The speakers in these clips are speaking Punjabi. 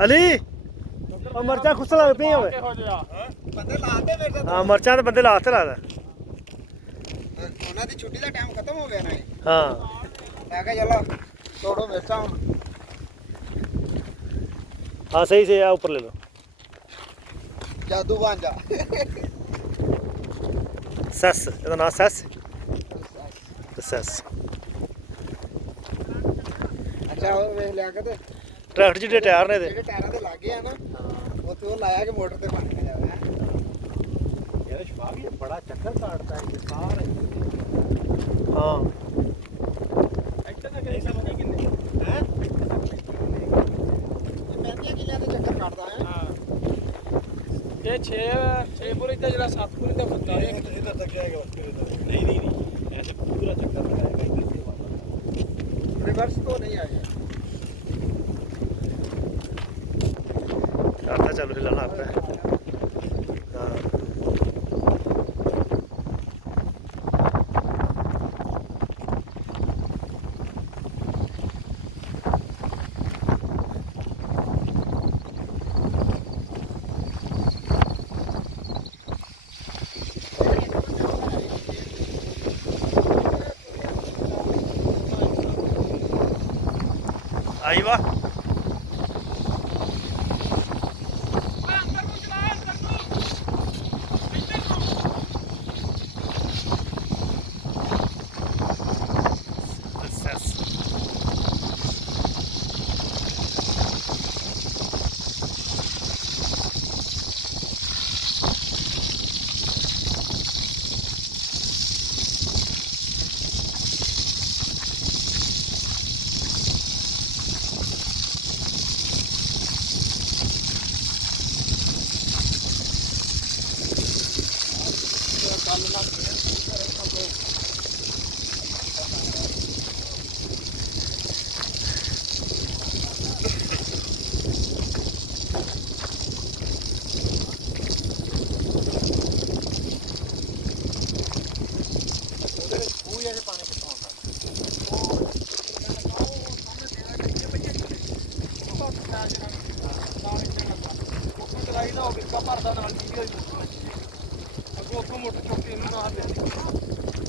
ਅਲੀ ਉਹ ਮਰਚਾਂ ਖੁੱਸਣ ਲੱਗ ਪਈਆਂ ਓਏ ਬੰਦੇ ਲਾਤੇ ਮੇਰੇ ਹਾਂ ਮਰਚਾਂ ਤੇ ਬੰਦੇ ਲਾਤੇ ਲਾਦਾ ਉਹਨਾਂ ਦੀ ਛੁੱਟੀ ਦਾ ਟਾਈਮ ਖਤਮ ਹੋ ਗਿਆ ਨਾ ਹਾਂ ਮੈਂ ਕਿਹਾ ਚਲੋ ਤੋੜੋ ਮਿਰਚਾਂ ਹੁਣ हाँ सही से यार ऊपर ले लो ਜਾਦੂ ਬਣ ਜਾ सस ਇਹਦਾ ਨਾਮ ਸਸ ਸਸ ਅੱਛਾ ਉਹ ਵੇਖ ਲਿਆ ਕਿ ਤੇ ਟਰੈਕਟਰ ਜਿਹੜੇ ਟਾਇਰ ਨੇ ਇਹਦੇ ਜਿਹੜੇ ਟਾਇਰਾਂ ਦੇ ਲੱਗੇ ਆ ਨਾ ਉੱਥੇ ਉਹ ਲਾਇਆ ਕਿ ਮੋਟਰ ਤੇ ਬਣ ਕੇ ਜਾਵੇ ਯਾਰ ਸ਼ਵਾਬ ਇਹ ਬੜਾ ਚੱਕਰ ਕਾਟਦਾ ਹੈ ਇਹ ਸਾਰੇ ਹਾਂ ਇੱਥੇ ਨਾ ਕਰੀ ਸਮਝੀ ਕਿੰਨੇ ਹੈ 35 ਕਿੱਲਿਆਂ ਦੇ ਚੱਕਰ ਕੱਟਦਾ ਹੈ ਹਾਂ ਇਹ 6 ਪੂਰੇ ਦਾ ਜਿਹੜਾ 7 ਪੂਰੇ ਦਾ ਬੰਦਾ ਹੈ ਇਹਦਾ ਤੱਕ ਜਾਏਗਾ ਉਸ ਪੂਰੇ ਦਾ ਨਹੀਂ ऐसे पूरा चक्कर लगाएगा इधर से वाला रिवर्स तो नहीं आएगा ਕਰਦਾ ਚੱਲ ਹਿੱਲਣ ਲੱਗ ਪਿਆ ਹਾਂ आई वाह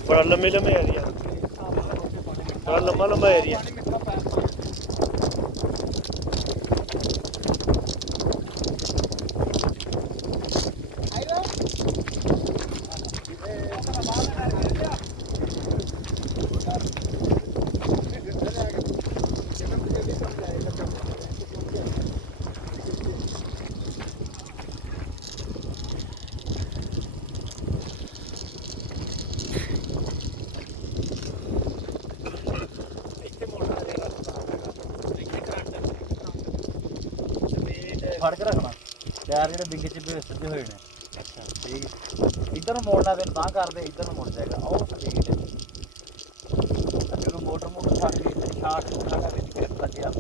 बड़ा लम्बे लम्बे एरिया बड़ा लम्बा लम्बा एरिया ਫੜ ਕੇ ਰੱਖਣਾ ਟਾਇਰ ਜਿਹੜੇ ਬਿੰਗੇ ਚ ਸਿੱਧੇ ਹੋਏ ਨੇ ਅੱਛਾ ਠੀਕ ਇੱਧਰ ਨੂੰ ਮੋੜਨਾ ਤੇ ਤਾਂ ਕਰਦੇ ਇੱਧਰ ਨੂੰ ਮੁੜ ਜਾਏਗਾ ਉਹ ਠੀਕ ਹੈ ਜਦੋਂ ਮੋਟਰ ਫੜ ਕੇ ਸ਼ਾਟ ਉਠਾਣਾ ਵਿੱਚ ਕਿਸ ਲੱਗਿਆ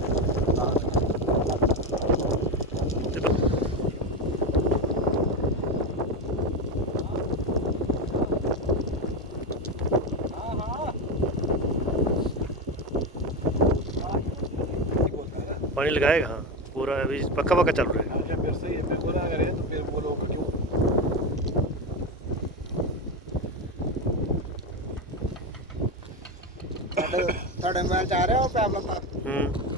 पानी लगाएगा हाँ पूरा अभी पक्का पक्का चल रहा है फिर सही है फिर पूरा करें तो फिर वो लोग क्यों ਤੁਹਾਡੇ ਮੋਬਾਈਲ ਚ ਆ ਰਿਹਾ ਉਹ ਪ੍ਰੋਬਲਮ ਤਾਂ हम्म